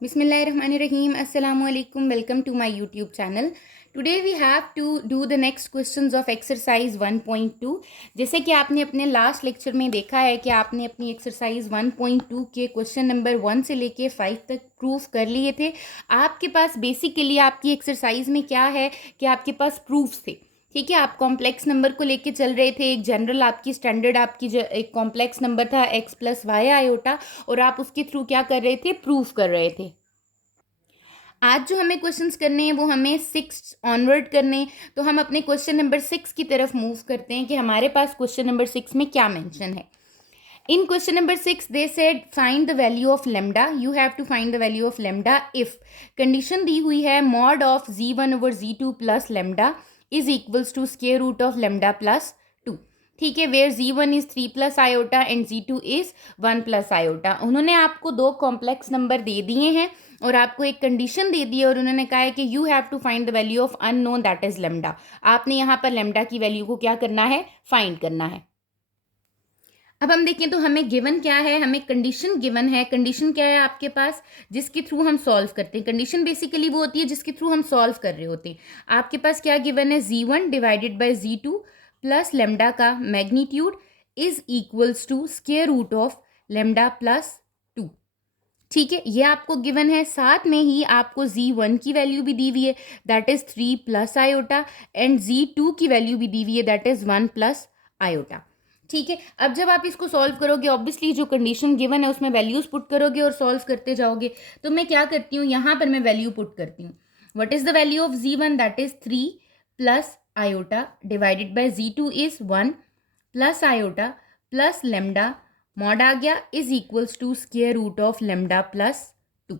Bismillahirrahmanirrahim. Assalamu alaikum. Welcome to my YouTube channel. Today we have to do the next questions of exercise 1.2. जैसे कि आपने अपने last lecture में देखा है कि आपने अपनी एक्सरसाइज 1.2 के क्वेश्चन नंबर 1 से लेके 5 तक प्रूफ कर लिए थे। आपके पास बेसिकली आपकी एक्सरसाइज में क्या है कि आपके पास प्रूफ्स थे। ठीक है, आप कॉम्प्लेक्स नंबर को लेके चल रहे थे। एक जनरल आपकी स्टैंडर्ड आपकी जो एक कॉम्प्लेक्स नंबर था x प्लस वाई आयोटा, और आप उसके थ्रू क्या कर रहे थे, प्रूफ कर रहे थे। आज जो हमें क्वेश्चंस करने हैं वो हमें 6 ऑनवर्ड करने हैं। तो हम अपने क्वेश्चन नंबर 6 की तरफ मूव करते हैं कि हमारे पास क्वेश्चन नंबर 6 में क्या मेंशन है। In question number 6 they said find the value of lambda. You have to find the value of lambda if condition दी हुई है mod of z1 over z2 plus lambda is equals to square root of lambda plus 2। ठीक है, where z1 is 3 plus iota and z2 is 1 plus iota. उन्होंने आपको दो complex number दे दिए हैं और आपको एक कंडीशन दे दी है और उन्होंने कहा है कि you have to find the value of unknown that is lambda. आपने यहाँ पर लेमडा की वैल्यू को क्या करना है, फाइंड करना है। अब हम देखें तो हमें गिवन क्या है, हमें कंडीशन गिवन है। कंडीशन क्या है आपके पास, जिसके थ्रू हम सॉल्व करते हैं। कंडीशन बेसिकली वो होती है जिसके थ्रू हम सॉल्व कर रहे होते हैं। आपके पास क्या गिवन है, z1 divided by z2 plus lambda का magnitude is equals to square root of lambda plus 2। ठीक है, ये आपको गिवन है। साथ में ही आपको z1 की वैल्यू भी दी हुई है that is 3 plus iota and z2 की वैल्यू भी दी हुई है दैट इज 1 प्लस आयोटा। ठीक है, अब जब आप इसको सॉल्व करोगे ऑब्वियसली जो कंडीशन गिवन है उसमें वैल्यूज पुट करोगे और सॉल्व करते जाओगे। तो मैं क्या करती हूँ, यहाँ पर मैं वैल्यू पुट करती हूँ। What is the value of z1 that is 3 plus iota divided by z2 is 1 plus iota plus lambda mod आ गया is equals to square root of lambda plus 2।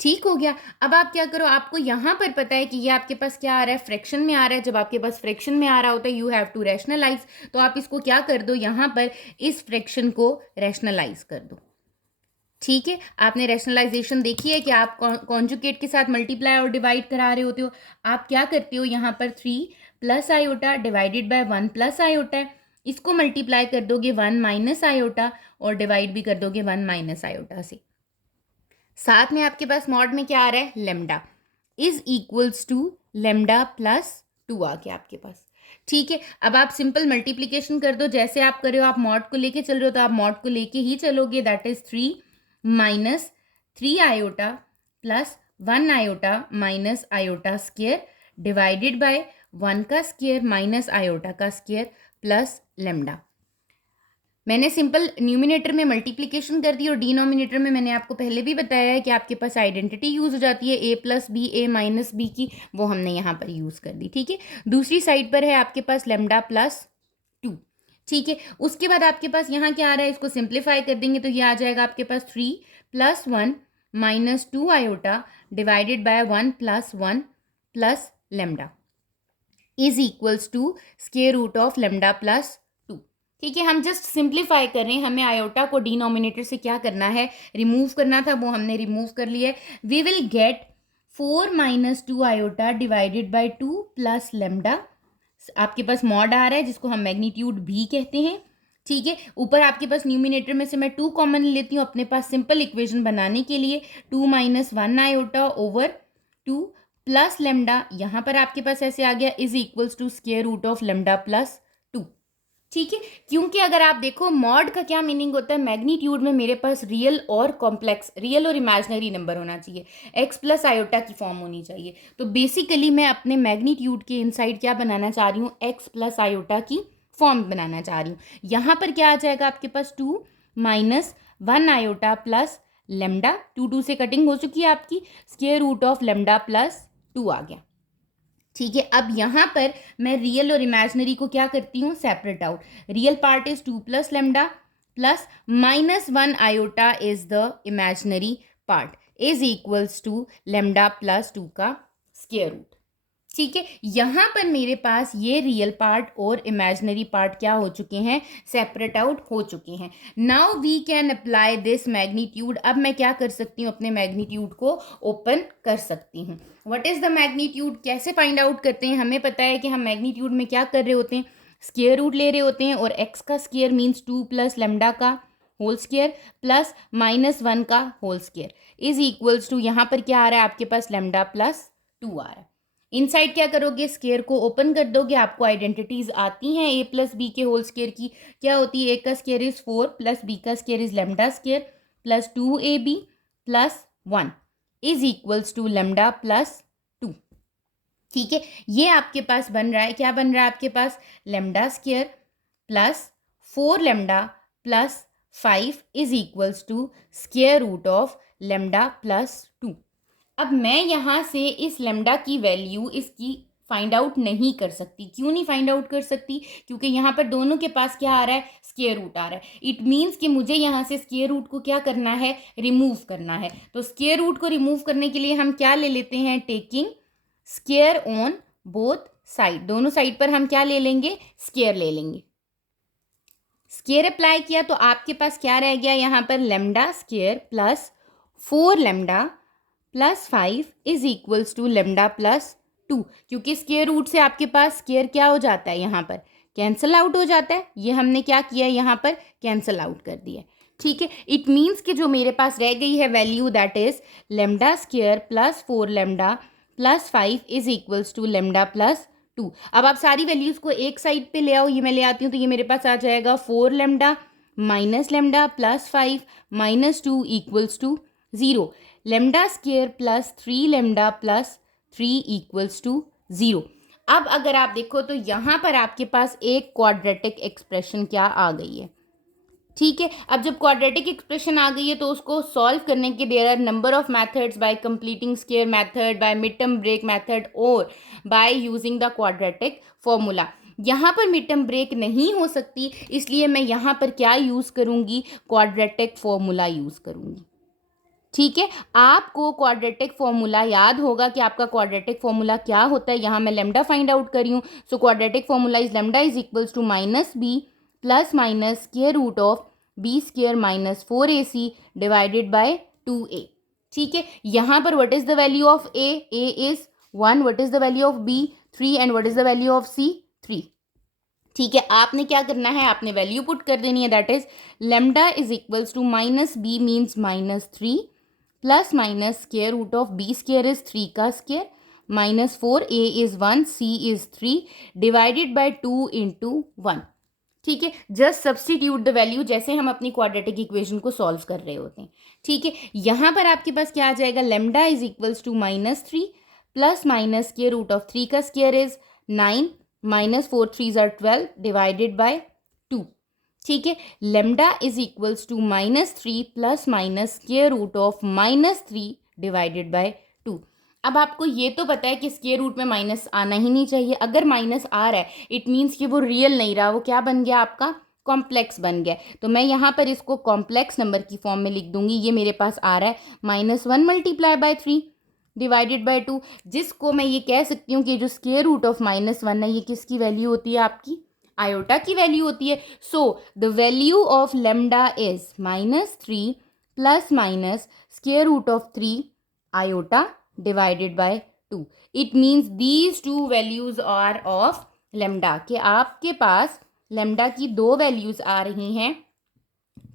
ठीक हो गया। अब आप क्या करो, आपको यहाँ पर पता है कि ये आपके पास क्या आ रहा है, फ्रैक्शन में आ रहा है। जब आपके पास फ्रैक्शन में आ रहा होता है यू हैव टू रैशनलाइज। तो आप इसको क्या कर दो, यहाँ पर इस फ्रैक्शन को रैशनलाइज कर दो। ठीक है, आपने रैशनलाइजेशन देखी है कि आप कॉन्जुगेट के साथ मल्टीप्लाई और डिवाइड करा रहे होते हो। आप क्या करते हो, यहाँ पर 3 plus iota divided by 1 plus iota है, इसको मल्टीप्लाई कर दोगे 1 माइनस आयोटा और डिवाइड भी कर दोगे 1 माइनस आयोटा से। साथ में आपके पास मॉड में क्या आ रहा है, lambda is equals to lambda plus 2 आ गया आपके पास। ठीक है, अब आप सिंपल मल्टीप्लीकेशन कर दो। जैसे आप कर रहे हो, आप मॉड को लेके चल रहे हो तो आप मॉड को लेके ही चलोगे। That is 3 minus 3 iota plus 1 iota minus iota square divided by 1 का स्क्वेयर माइनस आयोटा का स्क्वेयर प्लस लेमडा। मैंने सिंपल न्यूमिनेटर में मल्टीप्लिकेशन कर दी और डिनोमिनेटर में मैंने आपको पहले भी बताया है कि आपके पास आइडेंटिटी यूज़ हो जाती है, ए प्लस बी ए माइनस बी की, वो हमने यहाँ पर यूज़ कर दी। ठीक है, दूसरी साइड पर है आपके पास लेमडा प्लस 2। ठीक है, उसके बाद आपके पास यहाँ क्या आ रहा है, इसको सिंप्लीफाई कर देंगे तो ये आ जाएगा आपके पास 3 plus 1 minus 2 iota divided by 1 plus 1 plus lambda is equals to square root of lambda plus 2। ठीक है, हम जस्ट सिंप्लीफाई कर रहे हैं। हमें आयोटा को डिनोमिनेटर से क्या करना है, रिमूव करना था, वो हमने रिमूव कर लिया है। We will get 4 minus 2 iota divided by 2 plus lambda. आपके पास मॉड आ रहा है जिसको हम मैग्नीट्यूड भी कहते हैं। ठीक है, ऊपर आपके पास न्यूमिनेटर में से मैं 2 कॉमन लेती हूँ अपने पास सिंपल इक्वेशन बनाने के लिए। 2 minus 1 iota over 2 plus lambda, यहाँ पर आपके पास ऐसे आ गया is equals to square root of lambda plus 2। ठीक है, क्योंकि अगर आप देखो मॉड का क्या मीनिंग होता है, मैग्नीट्यूड में मेरे पास रियल और कॉम्प्लेक्स, रियल और इमेजिनरी नंबर होना चाहिए, एक्स प्लस आयोटा की फॉर्म होनी चाहिए। तो बेसिकली मैं अपने मैग्नीट्यूड के इनसाइड क्या बनाना चाह रही हूँ, एक्स प्लस आयोटा की फॉर्म बनाना चाह रही हूँ। यहाँ पर क्या आ जाएगा आपके पास 2 माइनस 1 आयोटा प्लस लेमडा, 2 से कटिंग हो चुकी है आपकी, square root of lambda plus 2 आ गया। ठीक है, अब यहाँ पर मैं रियल और इमेजिनरी को क्या करती हूँ, separate out. Real part is 2 plus lambda plus minus 1 iota is the imaginary part is equals to lambda plus 2 का स्क्वायर रूट। ठीक है, यहाँ पर मेरे पास ये रियल पार्ट और इमेजिनरी पार्ट क्या हो चुके हैं, सेपरेट आउट हो चुके हैं। Now we can apply this magnitude. अब मैं क्या कर सकती हूँ, अपने मैग्नीट्यूड को ओपन कर सकती हूँ। व्हाट इज द मैग्नीट्यूड, कैसे फाइंड आउट करते हैं, हमें पता है कि हम मैग्नीट्यूड में क्या कर रहे होते हैं, स्क्वायर रूट ले रहे होते हैं और एक्स का स्क्वायर मीन्स 2 प्लस लेमडा का होल स्क्वायर प्लस -1 का whole square is equals to, यहाँ पर क्या आ रहा है आपके पास लैम्डा प्लस 2 आ रहा है। इनसाइड क्या करोगे, स्क्वायर को ओपन कर दोगे, आपको आइडेंटिटीज आती हैं ए प्लस बी के होल स्क्वायर की। क्या होती है, ए का स्क्वायर इज 4 प्लस बी का square is lambda square plus 2ab plus 1 is equals to lambda plus 2। ठीक है, ये आपके पास बन रहा है, क्या बन रहा है आपके पास, lambda square plus 4 lambda plus 5 is equals to square root of lambda plus 2। अब मैं यहाँ से इस लैम्डा की वैल्यू इसकी फाइंड आउट नहीं कर सकती। क्यों नहीं फाइंड आउट कर सकती, क्योंकि यहाँ पर दोनों के पास क्या आ रहा है, स्क्वायर रूट आ रहा है। इट मीन्स कि मुझे यहाँ से स्क्वायर रूट को क्या करना है, रिमूव करना है। तो स्क्वायर रूट को रिमूव करने के लिए हम क्या ले लेते हैं, taking square on both side, दोनों साइड पर हम क्या ले लेंगे, स्क्वायर ले लेंगे। स्क्वायर अप्लाई किया तो आपके पास क्या रह गया, यहाँ पर lambda square plus 4 lambda plus 5 is equals to lambda plus 2, क्योंकि स्क्वायर रूट से आपके पास स्क्वायर क्या हो जाता है, यहाँ पर कैंसल आउट हो जाता है। ये हमने क्या किया, यहाँ पर कैंसल आउट कर दिया। ठीक है, इट मीन्स कि जो मेरे पास रह गई है value that is lambda square plus 4 lambda plus 5 is equals to lambda plus 2। अब आप सारी वैल्यूज़ को एक साइड पे ले आओ, ये मैं ले आती हूँ, तो ये मेरे पास आ जाएगा 4 lambda minus lambda plus 5 minus 2 equals to 0। Lambda square plus 3 lambda plus 3 equals to 0। अब अगर आप देखो तो यहाँ पर आपके पास एक क्वाड्रेटिक एक्सप्रेशन क्या आ गई है। ठीक है, अब जब क्वाड्रेटिक एक्सप्रेशन आ गई है तो उसको सॉल्व करने के there are number of methods, by completing square method, by mid term break method और by using the quadratic formula. यहाँ पर मिड टर्म ब्रेक नहीं हो सकती, इसलिए मैं यहाँ पर क्या यूज़ करूँगी, क्वाड्रेटिक फॉर्मूला यूज़ करूँगी। ठीक है, आपको क्वाड्रेटिक फॉर्मूला याद होगा कि आपका क्वाड्रेटिक फॉर्मूला क्या होता है। यहाँ मैं लैम्डा फाइंड आउट कर रही हूँ, so quadratic formula is lambda is equals to minus b plus minus square root of b square minus 4ac divided by 2a। ठीक है, यहाँ पर what is the value of a is 1, what is the value of b 3 and what is the value of c 3। ठीक है, आपने क्या करना है, आपने वैल्यू पुट कर देनी है, that is lambda is equals to minus b means -3 plus minus square root of b square is 3 का square minus 4a is 1 c is 3 divided by 2 into 1। ठीक है, जस्ट सब्सटीट्यूट द वैल्यू जैसे हम अपनी quadratic equation को solve कर रहे होते हैं। ठीक है, यहाँ पर आपके पास क्या आ जाएगा, lambda is equals to -3 plus minus square root of 3 का square is 9 minus 4 3s are 12 divided by 2। ठीक है, lambda is equals to -3 plus minus square root of -3 divided by 2। अब आपको ये तो पता है कि स्क्वायर रूट में माइनस आना ही नहीं चाहिए। अगर माइनस आ रहा है इट मीन्स कि वो रियल नहीं रहा, वो क्या बन गया आपका, कॉम्प्लेक्स बन गया। तो मैं यहाँ पर इसको कॉम्प्लेक्स नंबर की फॉर्म में लिख दूंगी। ये मेरे पास आ रहा है -1 मल्टीप्लाई बाय 3 डिवाइडेड बाय 2, जिसको मैं ये कह सकती हूँ कि जो स्क्वायर रूट ऑफ -1 है ये किसकी वैल्यू होती है, आपकी आयोटा की वैल्यू होती है। So the value of lambda is -3 plus minus square root of 3 iota divided by 2। It means these 2 values are of lambda, कि आपके पास लैम्डा की 2 वैल्यूज आ रही हैं।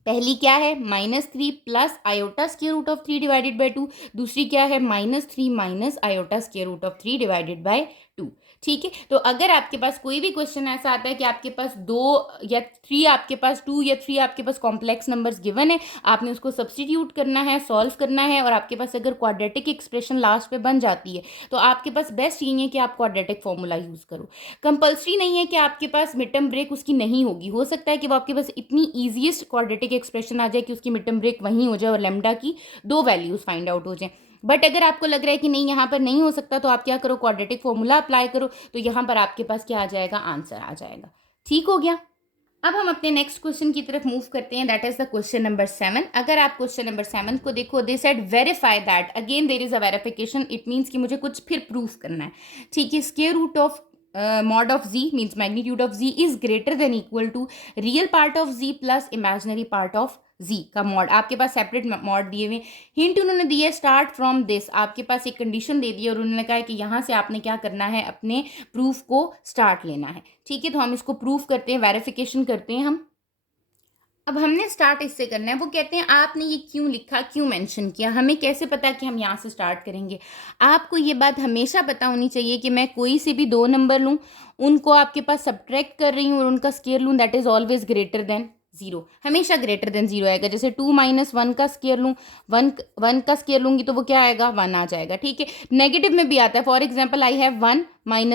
पहली क्या है, -3 plus iota square root of 3 divided by 2, दूसरी क्या है, -3 minus iota square root of 3 divided by 2। ठीक है, तो अगर आपके पास कोई भी क्वेश्चन ऐसा आता है कि आपके पास 2 या 3 आपके पास 2 या 3 आपके पास कॉम्प्लेक्स नंबर्स गिवन है, आपने उसको सब्सटीट्यूट करना है, सॉल्व करना है, और आपके पास अगर क्वाड्रेटिक एक्सप्रेशन लास्ट पे बन जाती है तो आपके पास बेस्ट यही है कि आप क्वाड्रेटिक फॉर्मूला यूज़ करो। कंपल्सरी नहीं है कि आपके पास मिड टर्म ब्रेक उसकी नहीं होगी, हो सकता है कि वो आपके पास इतनी ईजीएस्ट क्वाड्रेटिक एक्सप्रेशन आ जाए कि उसकी मिड टर्म ब्रेक वहीं हो जाए और लैम्डा की 2 वैल्यूज फाइंड आउट हो जाए। बट अगर आपको लग रहा है कि नहीं यहाँ पर नहीं हो सकता, तो आप क्या करो, क्वाड्रेटिक फॉर्मूला अप्लाई करो, तो यहाँ पर आपके पास क्या आ जाएगा, आंसर आ जाएगा। ठीक हो गया। अब हम अपने नेक्स्ट क्वेश्चन की तरफ मूव करते हैं, that is the question number 7। अगर आप क्वेश्चन नंबर 7 को देखो, they said verify that, again there is a verification, it means कि मुझे कुछ फिर प्रूफ करना है। ठीक है, square root of mod of z means magnitude of z is greater than equal to real part of z plus imaginary part of z का mod. आपके पास सेपरेट मॉड दिए हुए, हिंट उन्होंने दिए स्टार्ट फ्रॉम दिस, आपके पास एक condition दे दी और उन्होंने कहा है कि यहाँ से आपने क्या करना है, अपने प्रूफ को स्टार्ट लेना है। ठीक है, तो हम इसको प्रूफ करते हैं, वेरिफिकेशन करते हैं हम। अब हमने स्टार्ट इससे करना है। वो कहते हैं आपने ये क्यों लिखा, क्यों मेंशन किया, हमें कैसे पता कि हम यहाँ से स्टार्ट करेंगे। आपको ये बात हमेशा पता होनी चाहिए कि मैं कोई से भी दो नंबर लूँ, उनको आपके पास सब्ट्रैक्ट कर रही हूँ और उनका स्केयर लूँ, that is always greater than zero, हमेशा ग्रेटर देन जीरो आएगा। जैसे 2 - 1 का स्केयर लूँ, वन का स्केयर लूँगी तो वो क्या आएगा, 1 आ जाएगा। ठीक है, नेगेटिव में भी आता है। फॉर एग्जाम्पल आई हैव 1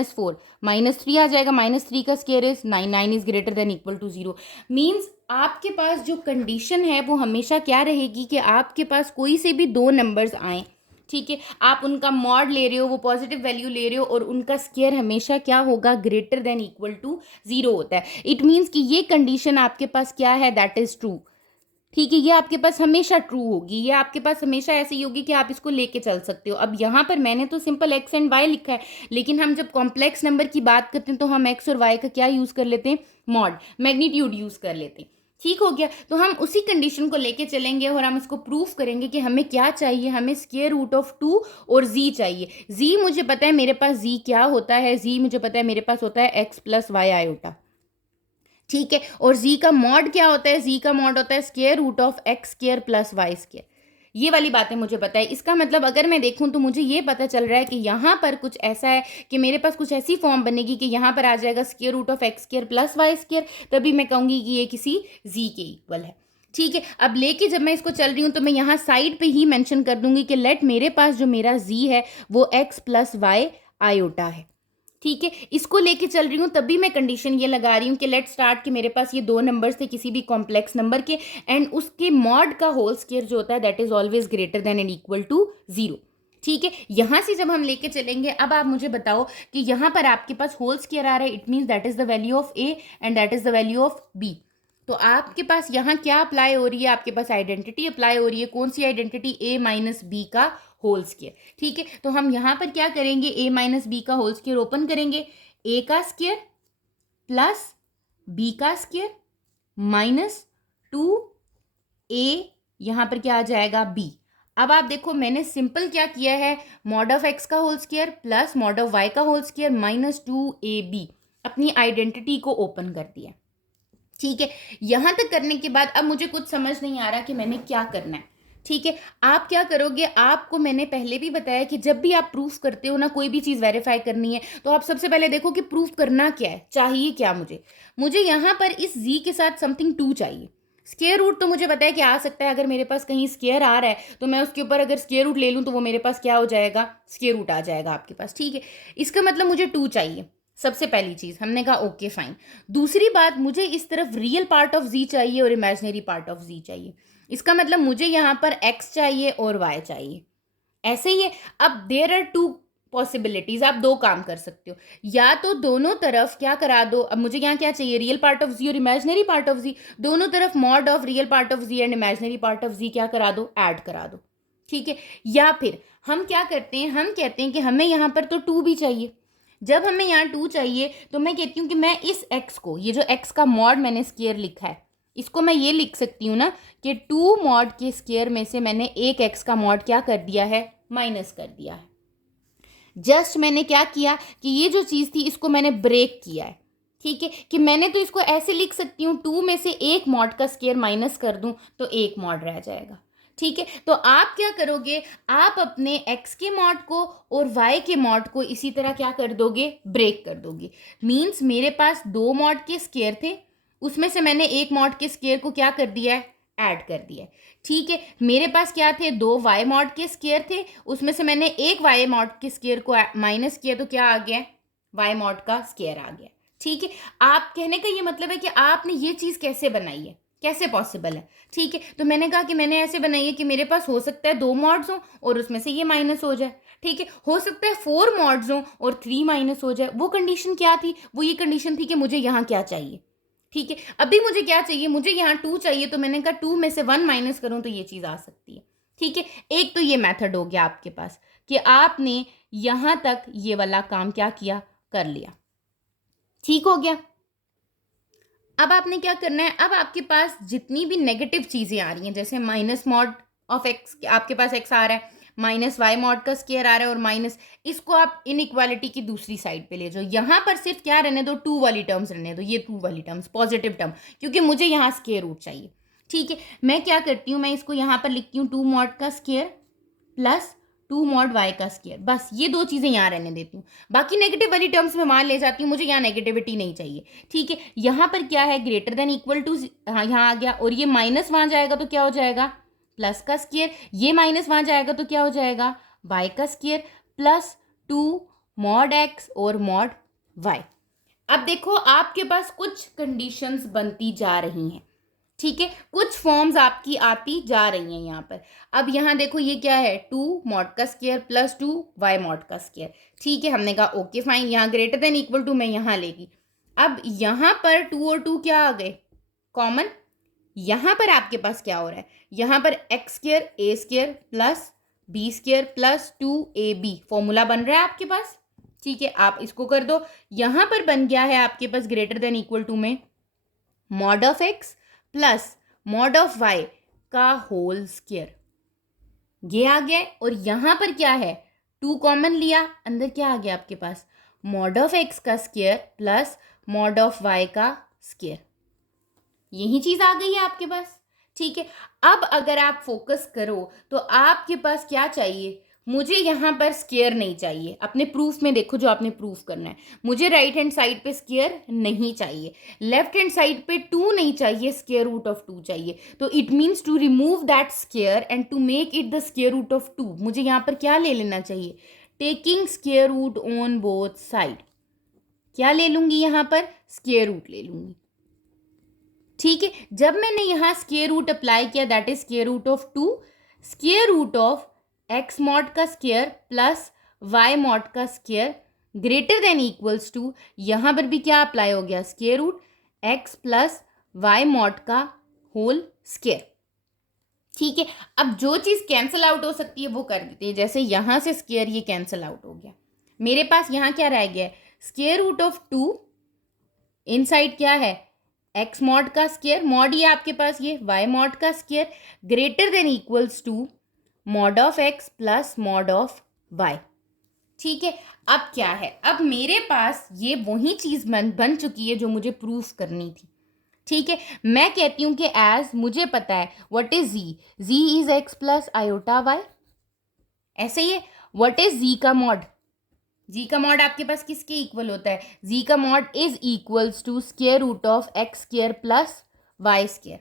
- 4, -3 आ जाएगा। -3 का square is 9, 9 is greater than equal to zero. Means आपके पास जो कंडीशन है वो हमेशा क्या रहेगी कि आपके पास कोई से भी दो नंबर्स आए, ठीक है, आप उनका मॉड ले रहे हो, वो पॉजिटिव वैल्यू ले रहे हो और उनका स्केयर हमेशा क्या होगा, greater than equal to zero होता है। इट मीन्स कि ये कंडीशन आपके पास क्या है, दैट इज ट्रू। ठीक है, ये आपके पास हमेशा ट्रू होगी, ये आपके पास हमेशा ऐसी होगी कि आप इसको लेके चल सकते हो। अब यहाँ पर मैंने तो सिंपल एक्स एंड वाई लिखा है, लेकिन हम जब कॉम्प्लेक्स नंबर की बात करते हैं तो हम एक्स और वाई का क्या यूज़ कर लेते हैं, मॉड, मैग्नीट्यूड यूज़ कर लेते हैं। ठीक हो गया, तो हम उसी कंडीशन को लेके चलेंगे और हम इसको प्रूफ करेंगे कि हमें क्या चाहिए, हमें स्क्वायर रूट ऑफ 2 और जी चाहिए। जी मुझे पता है मेरे पास जी क्या होता है, जी मुझे पता है मेरे पास होता है एक्स प्लस वाई आयोटा। ठीक है, और जी का मॉड क्या होता है, जी का मॉड होता है square root of x square plus y square. ये वाली बातें मुझे पता है। इसका मतलब अगर मैं देखूं तो मुझे ये पता चल रहा है कि यहाँ पर कुछ ऐसा है कि मेरे पास कुछ ऐसी फॉर्म बनेगी कि यहाँ पर आ जाएगा square root of x square plus y square, तभी मैं कहूँगी कि ये किसी जी के इक्वल है। ठीक है, अब लेके जब मैं इसको चल रही हूँ तो मैं यहाँ साइड पे ही मेंशन कर दूंगी कि लेट मेरे पास जो मेरा जी है वो एक्स प्लस वाई आयोटा है। ठीक है, इसको लेके चल रही हूँ तभी मैं कंडीशन ये लगा रही हूँ कि लेट स्टार्ट कि मेरे पास ये दो नंबर्स थे किसी भी कॉम्प्लेक्स नंबर के, एंड उसके मॉड का होल स्क्वायर जो होता है that is always greater than and equal to zero. ठीक है, यहां से जब हम लेके चलेंगे, अब आप मुझे बताओ कि यहां पर आपके पास होल स्क्वायर आ रहा है, it means that is the value of a and that is the value of b. तो आपके पास यहाँ क्या अप्लाई हो रही है, आपके पास आइडेंटिटी अप्लाई हो रही है। कौन सी आइडेंटिटी, ए माइनस बी का होल स्क्वायर। ठीक है, तो हम यहाँ पर क्या करेंगे, ए माइनस बी का होल स्क्वायर ओपन करेंगे, ए का स्क्वायर प्लस बी का स्क्वायर माइनस 2a, यहाँ पर क्या आ जाएगा, बी। अब आप देखो मैंने सिंपल क्या किया है, मॉड ऑफ एक्स का whole square plus mod of y का होल स्क्वायर माइनस 2ab, अपनी आइडेंटिटी को ओपन कर दिया। ठीक है, यहां तक करने के बाद अब मुझे कुछ समझ नहीं आ रहा कि मैंने क्या करना है। ठीक है, आप क्या करोगे, आपको मैंने पहले भी बताया कि जब भी आप प्रूफ करते हो ना, कोई भी चीज़ वेरीफाई करनी है तो आप सबसे पहले देखो कि प्रूफ करना क्या है, चाहिए क्या मुझे यहाँ पर इस जी के साथ समथिंग 2 चाहिए। स्क्वायर रूट तो मुझे पता है कि आ सकता है, अगर मेरे पास कहीं स्क्वायर आ रहा है तो मैं उसके ऊपर अगर स्क्वायर रूट ले लूँ तो वो मेरे पास क्या हो जाएगा, स्क्वायर रूट आ जाएगा आपके पास। ठीक है, इसका मतलब मुझे 2 चाहिए, सबसे पहली चीज हमने कहा ओके फाइन। दूसरी बात, मुझे इस तरफ रियल पार्ट ऑफ जी चाहिए और इमेजिनरी पार्ट ऑफ जी चाहिए। इसका मतलब मुझे यहाँ पर एक्स चाहिए और वाई चाहिए, ऐसे ही है। अब देयर आर टू पॉसिबिलिटीज, आप दो काम कर सकते हो, या तो दोनों तरफ क्या करा दो, अब मुझे यहाँ क्या चाहिए, रियल पार्ट ऑफ जी और इमेजिनरी पार्ट ऑफ जी, दोनों तरफ mod of real part of z and imaginary part of z क्या करा दो, ऐड करा दो। ठीक है, या फिर हम क्या करते हैं, हम कहते हैं कि हमें यहाँ पर तो 2 भी चाहिए। जब हमें यहाँ 2 चाहिए तो मैं कहती हूँ कि मैं इस x को, ये जो x का मॉड मैंने स्क्वायर लिखा है, इसको मैं ये लिख सकती हूँ ना कि 2 मॉड के स्क्वायर में से मैंने एक x का मॉड क्या कर दिया है, माइनस कर दिया है। जस्ट मैंने क्या किया कि ये जो चीज़ थी इसको मैंने ब्रेक किया है। ठीक है, कि मैंने तो इसको ऐसे लिख सकती हूँ, 2 में से एक मॉड का स्क्वायर माइनस कर दूँ तो एक मॉड रह जाएगा। ठीक है, तो आप क्या करोगे, आप अपने x के मॉड को और y के मॉड को इसी तरह क्या कर दोगे, ब्रेक कर दोगे। मीन्स मेरे पास 2 मॉड के स्क्वायर थे, उसमें से मैंने एक मॉड के स्क्वायर को क्या कर दिया है, ऐड कर दिया है। ठीक है, मेरे पास क्या थे, 2 y मॉड के स्क्वायर थे, उसमें से मैंने एक y मॉड के स्क्वायर को माइनस किया तो क्या आ गया, y मॉड का स्क्वायर आ गया। ठीक है, आप कहने का ये मतलब है कि आपने ये चीज़ कैसे बनाई है, कैसे पॉसिबल है। ठीक है, तो मैंने कहा कि मैंने ऐसे बनाई है कि मेरे पास हो सकता है 2 मॉड्स हो और उसमें से ये माइनस हो जाए। ठीक है, हो सकता है 4 मॉड्स हो और 3 माइनस हो जाए। वो कंडीशन क्या थी, वो ये कंडीशन थी कि मुझे यहाँ क्या चाहिए। ठीक है, अभी मुझे क्या चाहिए, मुझे यहाँ 2 चाहिए, तो मैंने कहा 2 में से 1 माइनस करूँ तो ये चीज़ आ सकती है। ठीक है, एक तो ये मेथड हो गया आपके पास कि आपने यहाँ तक ये वाला काम क्या किया, कर लिया। ठीक हो गया, अब आपने क्या करना है, अब आपके पास जितनी भी नेगेटिव चीज़ें आ रही हैं, जैसे माइनस मॉड ऑफ एक्स, आपके पास एक्स आ रहा है, माइनस वाई मॉड का स्क्वायर आ रहा है और माइनस, इसको आप इनइक्वालिटी की दूसरी साइड पे ले जाओ। यहाँ पर सिर्फ क्या रहने दो, 2 वाली टर्म्स रहने दो, ये 2 वाली टर्म्स पॉजिटिव टर्म, क्योंकि मुझे यहाँ स्क्वायर रूट चाहिए। ठीक है, मैं क्या करती हूँ, मैं इसको यहाँ पर लिखती हूँ 2 मॉड का स्क्वायर प्लस 2 मॉड वाई का स्क्वायर, बस ये 2 चीज़ें यहाँ रहने देती हूँ। बाकी नेगेटिव वाली टर्म्स में वहाँ ले जाती हूँ, मुझे यहाँ नेगेटिविटी नहीं चाहिए। ठीक है, यहाँ पर क्या है, ग्रेटर देन इक्वल टू, हाँ यहाँ आ गया, और ये माइनस वहाँ जाएगा तो क्या हो जाएगा, प्लस का स्क्वायर, ये माइनस वहाँ जाएगा तो क्या हो जाएगा, वाई का स्क्वायर, प्लस 2 मॉड एक्स और मॉड वाई। अब देखो आपके पास कुछ कंडीशंस बनती जा रही हैं। ठीक है, कुछ फॉर्म्स आपकी आती जा रही हैं यहाँ पर। अब यहाँ देखो ये क्या है, 2 मॉड का स्क्वायर प्लस 2 वाई मॉड का स्क्वायर। ठीक है, हमने कहा ओके फाइन, यहाँ ग्रेटर देन इक्वल टू मैं यहाँ लेगी। अब यहाँ पर 2 और 2 क्या आ गए, कॉमन। यहाँ पर आपके पास क्या हो रहा है, यहाँ पर x square a square plus b square plus 2ab formula बन रहा है आपके पास। ठीक है, आप इसको कर दो, यहाँ पर बन गया है आपके पास ग्रेटर देन इक्वल टू में mod of x plus mod of y का होल स्क्वायर, ये आ गया। और यहाँ पर क्या है, 2 कॉमन लिया, अंदर क्या आ गया आपके पास, मॉड ऑफ एक्स का square plus mod of y का स्क्वायर, यही चीज़ आ गई है आपके पास। ठीक है, अब अगर आप फोकस करो तो आपके पास क्या चाहिए, मुझे यहाँ पर स्क्वायर नहीं चाहिए। अपने प्रूफ में देखो जो आपने प्रूफ करना है, मुझे राइट हैंड साइड पे स्क्वायर नहीं चाहिए, लेफ्ट हैंड साइड पे 2 नहीं चाहिए, स्क्वायर रूट ऑफ 2 चाहिए। तो it means to remove that square and to make it the square root of 2, मुझे यहाँ पर क्या ले लेना चाहिए, taking square root on both side. क्या ले लूंगी यहाँ पर, स्क्वायर रूट ले लूंगी। ठीक है, जब मैंने यहाँ स्क्वायर रूट अप्लाई किया, that is square root of 2, square root of x mod का स्क्वायर प्लस वाई मॉड का square greater than equals to, यहाँ पर भी क्या अप्लाई हो गया, square root x plus y mod का होल स्क्वायर। ठीक है, अब जो चीज़ कैंसिल आउट हो सकती है वो कर देते हैं, जैसे यहाँ से स्क्वायर ये कैंसिल आउट हो गया, मेरे पास यहाँ क्या रह गया, स्क्वायर रूट ऑफ 2, इनसाइड क्या है, एक्स मॉड का स्क्वायर, मॉड ये आपके पास ये वाई मॉड का square greater than equals to mod of x plus mod of y. ठीक है, अब क्या है, अब मेरे पास ये वही चीज़ बन चुकी है जो मुझे प्रूफ करनी थी। ठीक है, मैं कहती हूँ कि एज मुझे पता है what is z, z is x plus iota y, ऐसे ही है। व्हाट इज जी का मॉड, जी का मॉड आपके पास किसके इक्वल होता है, जी का mod is equals to square root of x square plus y square,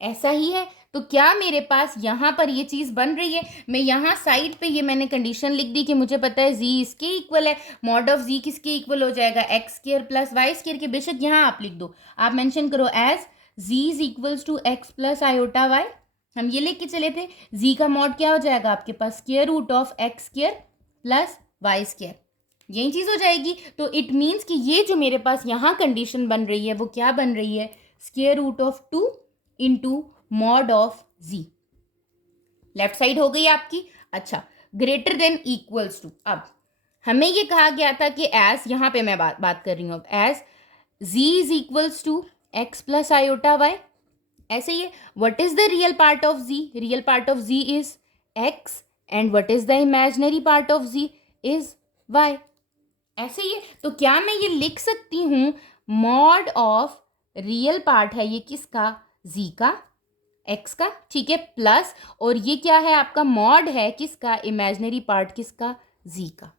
ऐसा ही है। तो क्या मेरे पास यहाँ पर ये चीज़ बन रही है, मैं यहाँ साइड पे ये मैंने कंडीशन लिख दी कि मुझे पता है जी इसके इक्वल है, मॉड ऑफ जी किसके इक्वल हो जाएगा, x square plus y square के। बेशक यहाँ आप लिख दो, आप मेंशन करो as z is equals to x plus iota y, हम ये लेके चले थे, जी का मॉड क्या हो जाएगा आपके पास, square root of x square plus y square, यही चीज़ हो जाएगी। तो इट मीन्स कि ये जो मेरे पास यहाँ कंडीशन बन रही है वो क्या बन रही है, square root of 2 into mod of z, left side हो गई आपकी। अच्छा, ग्रेटर देन इक्वल्स टू, अब हमें ये कहा गया था कि एज, यहाँ पे मैं बात कर रही हूँ अब, as z is equals to x plus iota y, ऐसे ही है। What is the real part of z, real part of z is x and what is the imaginary part of z is y, ऐसे ही है। तो क्या मैं ये लिख सकती हूँ मॉड ऑफ रियल पार्ट है ये किसका, जी का, एक्स का, ठीक है, प्लस और ये क्या है आपका मॉड है किसका, इमेजिनरी पार्ट किसका, जी का।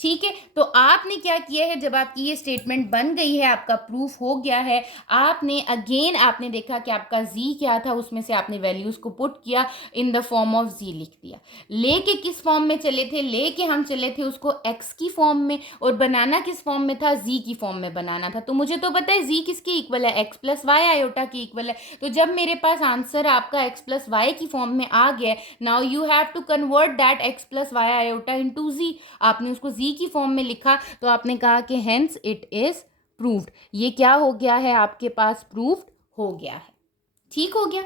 ठीक है, तो आपने क्या किया है, जब आपकी ये स्टेटमेंट बन गई है, आपका प्रूफ हो गया है, आपने अगेन आपने देखा कि आपका जी क्या था, उसमें से आपने वैल्यूज को पुट किया इन द फॉर्म ऑफ जी लिख दिया। लेके किस फॉर्म में चले थे, लेके हम चले थे उसको एक्स की फॉर्म में, और बनाना किस फॉर्म में था, जी की फॉर्म में बनाना था। तो मुझे तो पता है जी किसके इक्वल है, एक्स प्लस वाई आयोटा की इक्वल है। तो जब मेरे पास आंसर आपका एक्स प्लस वाई की फॉर्म में आ गया, now you have to convert that x plus y iota into z, आपने उसको जी की फॉर्म में लिखा, तो आपने कहा कि हेंस इट इज प्रूव्ड, ये क्या हो गया है आपके पास, प्रूव्ड हो गया है। ठीक हो गया।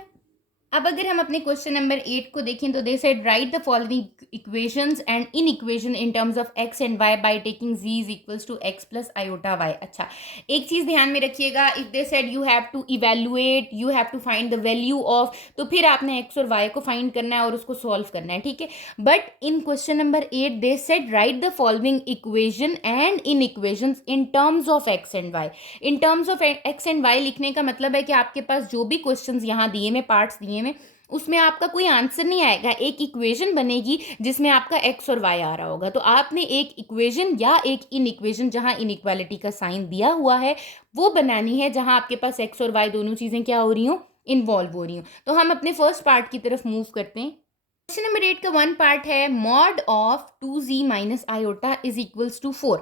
अब अगर हम अपने क्वेश्चन नंबर 8 को देखें तो they said write the following equations and in equation in terms of x and y by taking z is equals to x plus iota y. अच्छा, एक चीज़ ध्यान में रखिएगा, if they said you have to evaluate, you have to find the value of, तो फिर आपने x और वाई को फाइंड करना है और उसको सॉल्व करना है, ठीक है। But in question number 8 they said write the following equation and in equations in terms of x and y. In terms of x and y लिखने का मतलब है कि आपके पास जो भी क्वेश्चंस यहाँ दिए में, पार्ट्स दिए में, उसमें आपका कोई आंसर नहीं आएगा, एक इक्वेशन बनेगी जिसमें आपका एक्स और वाई आ रहा होगा। तो आपने एक इक्वेशन या एक इन इक्वेशन जहां इनइक्वालिटी का साइन दिया हुआ है वो बनानी है, जहां आपके पास एक्स और वाई दोनों चीजें क्या हो रही हो, इन्वॉल्व हो रही हो। तो हम अपने फर्स्ट पार्ट की तरफ मूव करते हैं। क्वेश्चन नंबर 8 का वन पार्ट है mod of 2z minus iota is equals to 4।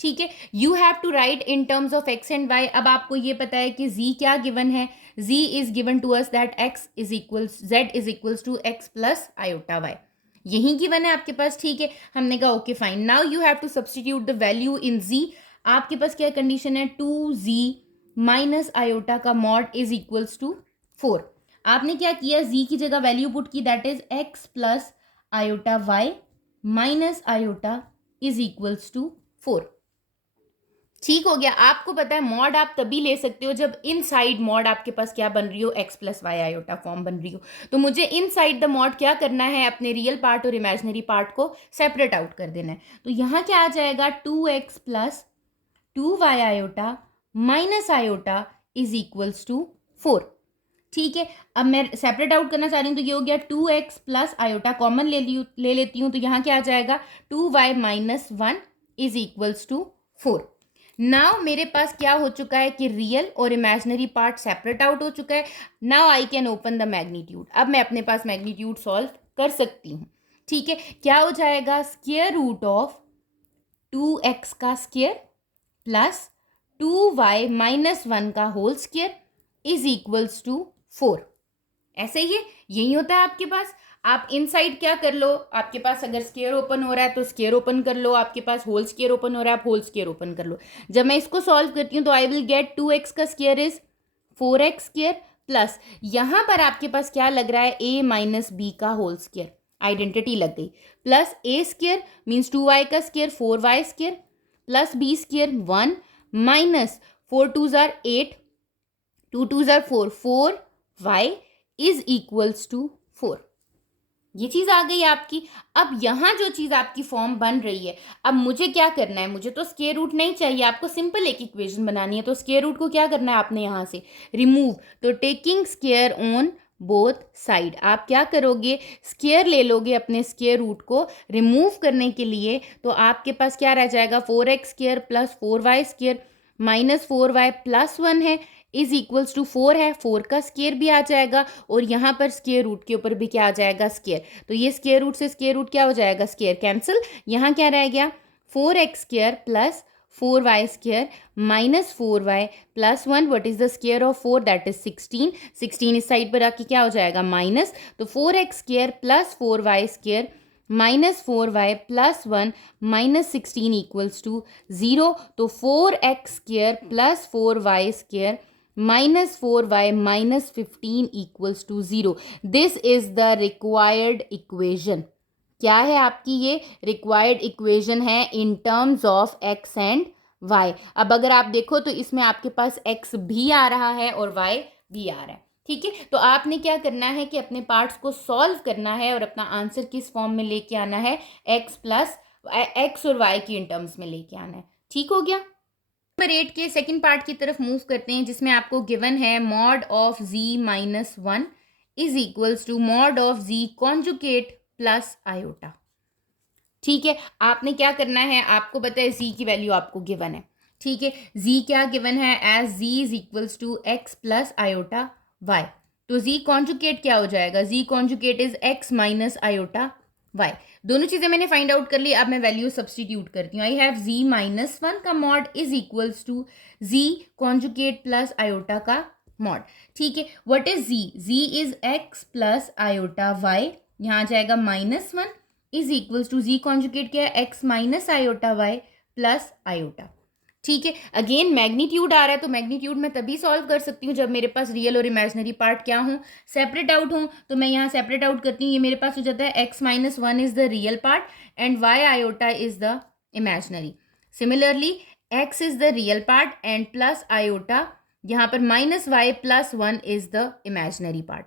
ठीक है, you have to write in terms of x and y. अब आपको ये पता है कि z क्या गिवन है, z is given to us that x is equals z is equals to x plus iota y, यही गिवन है आपके पास। ठीक है, हमने कहा okay fine, now you have to substitute the value in z। आपके पास क्या कंडीशन है, 2z माइनस आयोटा का मॉड इज इक्वल्स टू 4। आपने क्या किया, z की जगह वैल्यू पुट की, that is x plus iota y minus iota is equals to 4। ठीक हो गया। आपको पता है मॉड आप तभी ले सकते हो जब इन साइड मॉड आपके पास क्या बन रही हो, x plus y iota form बन रही हो। तो मुझे इन साइड द मॉड क्या करना है, अपने रियल पार्ट और इमेजिनरी पार्ट को सेपरेट आउट कर देना है। तो यहाँ क्या आ जाएगा, 2x plus 2y iota minus iota is equals to 4। ठीक है, अब मैं सेपरेट आउट करना चाह रही हूँ, तो ये हो गया 2x प्लस आयोटा कॉमन ले लेती हूँ, तो यहाँ क्या आ जाएगा, 2y minus 1 is equals to 4। Now मेरे पास क्या हो चुका है कि रियल और इमेजिनरी पार्ट सेपरेट आउट हो चुका है। Now I can open the magnitude. अब मैं अपने पास मैग्नीट्यूड सॉल्व कर सकती हूँ। ठीक है, क्या हो जाएगा, स्क्वायर रूट ऑफ 2x का स्क्वायर प्लस 2y माइनस 1 का whole square is equals to 4। ऐसे ही यही होता है आपके पास। आप इनसाइड क्या कर लो, आपके पास अगर स्क्वायर ओपन हो रहा है तो स्क्वायर ओपन कर लो, आपके पास होल स्क्वायर ओपन हो रहा है आप होल स्क्वायर ओपन कर लो। जब मैं इसको सॉल्व करती हूँ तो आई विल गेट 2x का square is 4x square plus यहाँ पर आपके पास क्या लग रहा है, a माइनस बी का होल स्क्वायर, आइडेंटिटी लग गई, plus a square means 2y का square 4y square plus b square 1 minus 4 2s are 8 2 2s are 4 4y is equals to 4। ये चीज आ गई आपकी। अब यहाँ जो चीज आपकी फॉर्म बन रही है, अब मुझे क्या करना है, मुझे तो स्क्वायर रूट नहीं चाहिए, आपको सिंपल एक इक्वेशन बनानी है। तो स्क्वायर रूट को क्या करना है आपने यहाँ से रिमूव, तो taking square on both side, आप क्या करोगे, स्क्वायर ले लोगे अपने स्क्वायर रूट को रिमूव करने के लिए। तो आपके पास क्या रह जाएगा, 4x square plus 4y square minus 4y plus 1 है इज इक्वल्स टू 4 है, 4 का स्क्वायर भी आ जाएगा और यहाँ पर स्क्वायर रूट के ऊपर भी क्या आ जाएगा, स्क्वायर। तो ये स्क्वायर रूट से स्क्वायर रूट क्या हो जाएगा, स्क्वायर कैंसिल। यहाँ क्या रह गया, 4x square plus 4y square minus 4y plus 1, what is the square of 4, that is 16। 16 इस साइड पर आके क्या हो जाएगा, माइनस। तो 4x square plus 4y square minus 4y plus 1 minus 16 equals to 0। तो 4x square plus 4y square minus 4y minus 15 equals to 0। This is the required equation. क्या है आपकी, ये रिक्वायर्ड इक्वेशन है in terms of x and y। अब अगर आप देखो तो इसमें आपके पास x भी आ रहा है और y भी आ रहा है। ठीक है, तो आपने क्या करना है कि अपने पार्ट्स को सॉल्व करना है और अपना आंसर किस फॉर्म में लेके आना है, x प्लस x और y की इन टर्म्स में लेके आना है। ठीक हो गया। नंबर 8 के सेकंड पार्ट की तरफ मूव करते हैं, जिसमें आपको गिवन है mod of z minus 1 is equals to mod of z conjugate plus iota. ठीक है, आपने क्या करना है, आपको पता है z की वैल्यू आपको गिवन है। ठीक है, z क्या गिवन है, as z is equals to x plus iota y। तो z कॉन्जुगेट क्या हो जाएगा, z conjugate is x minus iota y। दोनों चीजें मैंने फाइंड आउट कर ली। अब मैं वैल्यू सब्सटीट्यूट करती हूँ। आई हैव z माइनस 1 का mod is equals to z conjugate plus iota का मॉड। ठीक है, what is z, z is x plus iota y, यहाँ आ जाएगा minus 1 is equals to z conjugate क्या है, x minus iota y plus iota. ठीक है, अगेन मैग्नीट्यूड आ रहा है तो मैग्नीट्यूड मैं तभी सॉल्व कर सकती हूँ जब मेरे पास रियल और इमेजिनरी पार्ट क्या हूँ, सेपरेट आउट हूँ। तो मैं यहाँ सेपरेट आउट करती हूँ, ये मेरे पास हो जाता है x minus one is the real part and y iota is the imaginary. Similarly x is the real part and plus iota, यहाँ पर minus y plus one is the imaginary part.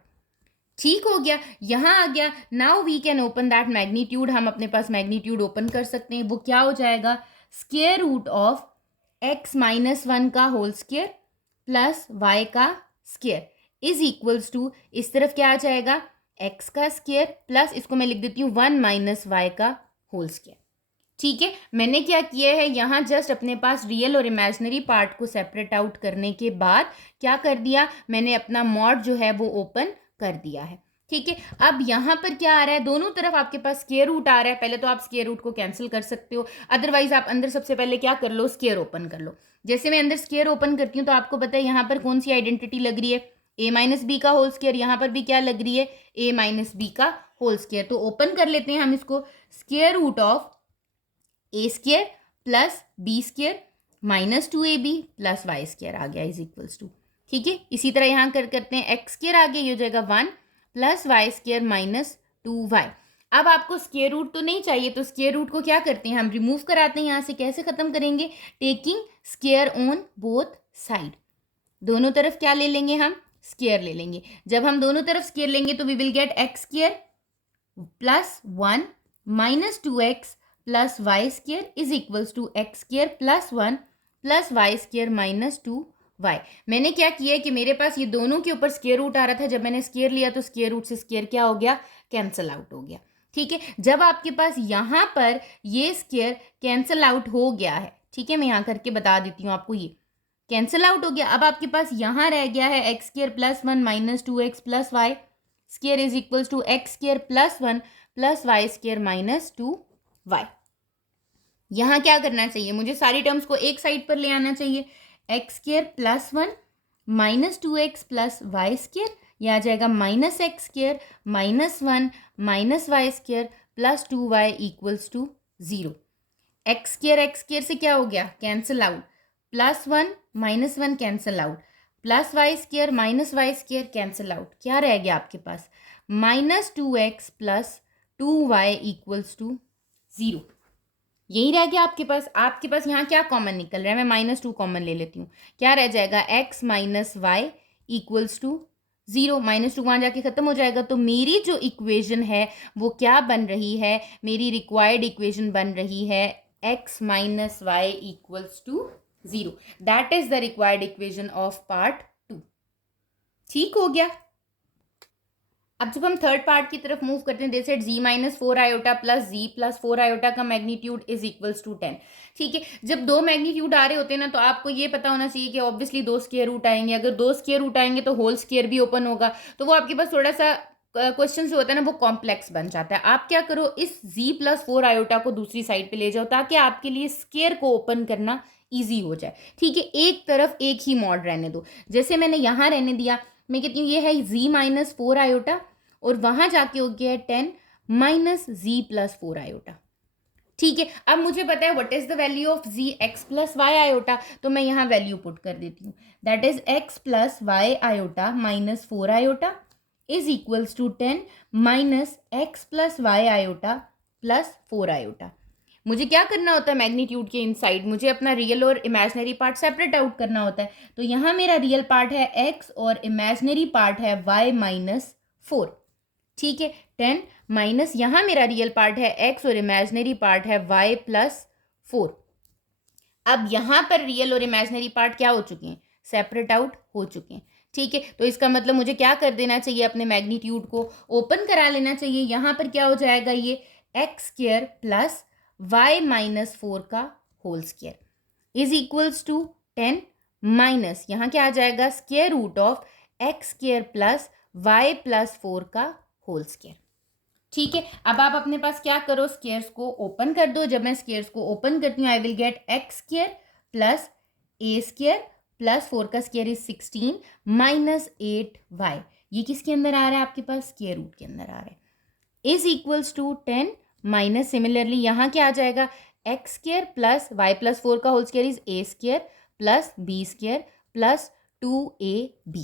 ठीक हो गया, यहां आ गया। Now we can open that magnitude, हम अपने पास मैग्नीट्यूड ओपन कर सकते हैं। वो क्या हो जाएगा, square root of x minus one का होल स्क्वायर प्लस y का स्क्वायर इज इक्वल्स टू, इस तरफ क्या आ जाएगा, x का स्क्वायर प्लस इसको मैं लिख देती हूँ वन माइनस वाई का होल स्क्वायर। ठीक है, मैंने क्या किया है, यहाँ जस्ट अपने पास रियल और इमेजिनरी पार्ट को सेपरेट आउट करने के बाद क्या कर दिया, मैंने अपना मॉड जो है वो ओपन कर दिया है। ठीक है, अब यहाँ पर क्या आ रहा है, दोनों तरफ आपके पास स्क्वायर रूट आ रहा है। पहले तो आप स्क्वायर रूट को कैंसिल कर सकते हो, अदरवाइज आप अंदर सबसे पहले क्या कर लो, स्क्वायर ओपन कर लो। जैसे मैं अंदर स्क्वायर ओपन करती हूँ तो आपको पता है यहाँ पर कौन सी आइडेंटिटी लग रही है, a माइनस बी का होल स्क्वायर। यहाँ पर भी क्या लग रही है, a माइनस बी का होल स्क्वायर। तो ओपन कर लेते हैं हम इसको, square root of a square plus b square minus two a b plus y square आ गया इज इक्वल्स टू। ठीक है, इसी तरह यहाँ करते हैं, एक्स स्क्वायर आ गया, ये हो जाएगा one plus y square minus two y. अब आपको स्क्वायर रूट तो नहीं चाहिए, तो स्क्वायर रूट को क्या करते हैं, हम रिमूव कराते हैं यहाँ से। कैसे खत्म करेंगे, taking square on both side, दोनों तरफ क्या ले लेंगे, हम स्क्वायर ले लेंगे। जब हम दोनों तरफ स्क्वायर लेंगे तो we will get x square plus one minus two x plus y square is equals to x square plus one plus y square minus two y. मैंने क्या किया है कि मेरे पास ये दोनों के ऊपर स्क्वायर रूट आ रहा था, जब मैंने स्क्वायर लिया तो स्क्वायर रूट से स्क्वायर क्या हो गया, कैंसल आउट हो गया। ठीक है, जब आपके पास यहाँ पर ये स्क्वायर कैंसल आउट हो गया है, ठीक है, मैं यहाँ करके बता देती हूँ आपको, ये कैंसल आउट हो गया। अब आपके पास यहाँ रह गया है x square plus one minus two x plus y square is equals to x square plus one plus y square minus two y. यहाँ क्या करना चाहिए, मुझे सारी टर्म्स को एक साइड पर ले आना चाहिए। X square plus one minus two x plus y square, यह आ जाएगा minus x square minus one minus y square plus two y equals to zero. X square से क्या हो गया, cancel out, plus one minus one cancel out, plus y square minus y square cancel out, क्या रह गया आपके पास, minus two x plus two y equals to zero. यही रह गया आपके पास। आपके पास यहाँ क्या कॉमन निकल रहा है, मैं माइनस टू कॉमन ले लेती हूँ, क्या रह जाएगा, x minus y equals to zero. Minus two वहाँ जाके खत्म हो जाएगा। तो मेरी जो इक्वेशन है वो क्या बन रही है, मेरी रिक्वायर्ड इक्वेशन बन रही है x minus y equals to zero. That is the required equation of part two. ठीक हो गया। अब जब हम थर्ड पार्ट की तरफ मूव करते हैं, जैसे जी माइनस फोर आयोटा प्लस जी प्लस फोर आयोटा का मैग्नीट्यूड इज इक्वल्स टू 10। ठीक है, जब दो मैग्नीट्यूड आ रहे होते हैं ना, तो आपको ये पता होना चाहिए कि ऑब्वियसली दो स्क्वायर रूट आएंगे। अगर दो स्क्वायर रूट आएंगे तो होल स्क्वायर भी ओपन होगा, तो वो आपके पास थोड़ा सा क्वेश्चन जो होता है ना वो कॉम्प्लेक्स बन जाता है। आप क्या करो, इस जी प्लस फोर आयोटा को दूसरी साइड पे ले जाओ ताकि आपके लिए स्क्वायर को ओपन करना ईजी हो जाए। ठीक है, एक तरफ एक ही मॉड रहने दो, जैसे मैंने यहाँ रहने दिया, मैं कहती हूँ ये है जी माइनस फोर आयोटा और वहां जाके हो गया है 10 minus z plus four iota. ठीक है, अब मुझे पता है what is the value of z, x plus y iota, तो मैं यहाँ वैल्यू पुट कर देती हूँ। That is x plus y iota minus four iota is equals to 10 minus x plus y iota plus four iota. मुझे क्या करना होता है, मैग्नीट्यूड के इनसाइड मुझे अपना रियल और इमेजिनरी पार्ट सेपरेट आउट करना होता है। तो यहाँ मेरा रियल पार्ट है एक्स और इमेजिनरी पार्ट है वाई माइनस फोर। ठीक है, 10 माइनस यहाँ मेरा रियल पार्ट है एक्स और इमेजिनरी पार्ट है वाई प्लस फोर। अब यहाँ पर रियल और इमेजिनरी पार्ट क्या हो चुके हैं, सेपरेट आउट हो चुके हैं। ठीक है, तो इसका मतलब मुझे क्या कर देना चाहिए, अपने मैग्नीट्यूड को ओपन करा लेना चाहिए। यहाँ पर क्या हो जाएगा, ये x square plus y minus four का whole square is equals to 10 minus यहाँ क्या आ जाएगा, square root of x square plus y plus four का होल स्क्वायर। ठीक है, अब आप अपने पास क्या करो, स्क्वायर्स को ओपन कर दो। जब मैं स्क्वायर्स को ओपन करती हूँ, I will get x square plus A square plus four का स्क्वायर इज 16 माइनस 8y। ये किसके अंदर आ रहा है आपके पास, स्क्वायर रूट के अंदर आ रहा है, is equals to 10 minus, similarly यहाँ क्या आ जाएगा, x square plus y plus 4 का whole square is a square plus b square plus 2ab।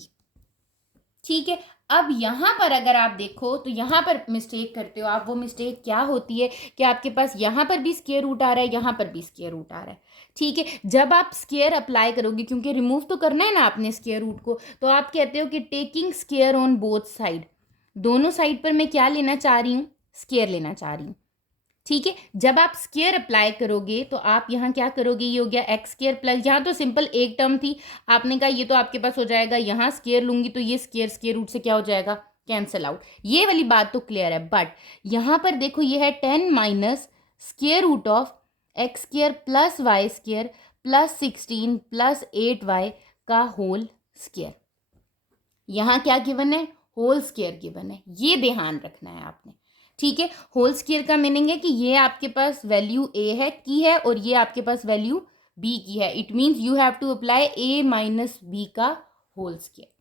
ठीक है, अब यहाँ पर अगर आप देखो तो यहाँ पर मिस्टेक करते हो आप। वो मिस्टेक क्या होती है कि आपके पास यहाँ पर भी स्क्वायर रूट आ रहा है, यहाँ पर भी स्क्वायर रूट आ रहा है। ठीक है, जब आप स्क्वायर अप्लाई करोगे, क्योंकि रिमूव तो करना है ना आपने स्क्वायर रूट को, तो आप कहते हो कि taking square on both side, दोनों साइड पर मैं क्या लेना चाह रही हूँ, स्क्वायर लेना चाह रही हूँ। ठीक है, जब आप स्क्वायर अप्लाई करोगे तो आप यहाँ क्या करोगे, ये हो गया एक्स स्क्वायर प्लस, यहाँ तो सिंपल एक टर्म थी, आपने कहा ये तो आपके पास हो जाएगा, यहाँ स्क्वायर लूंगी तो ये स्क्वायर स्क्वायर रूट से क्या हो जाएगा, कैंसिल आउट। ये वाली बात तो क्लियर है। बट यहाँ पर देखो ये है 10 minus square root of x square plus y square plus 16 plus 8y का होल स्क्वायर। यहाँ क्या गिवन है, होल स्क्वायर गिवन है, ये ध्यान रखना है आपने। ठीक है, होल स्क्वायर का मीनिंग है कि ये आपके पास वैल्यू ए है की है और ये आपके पास वैल्यू बी की है। It means you have to apply a minus b का होल स्क्वायर।